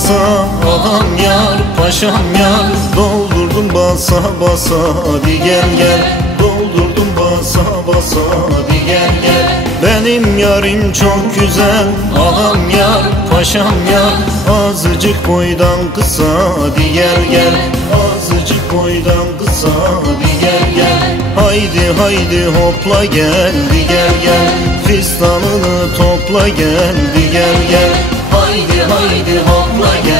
basa, ağam yar, paşam yar. Doldurdum basa basa, hadi gel gel. Doldurdum basa basa, hadi gel gel. Benim yarim çok güzel, ağam yar, paşam yar. Azıcık boydan kısa, hadi gel gel. Azıcık boydan kısa, hadi gel gel. Haydi haydi hopla geldi gel gel. Fistanını topla geldi gel gel. Haydi haydi hopla gel.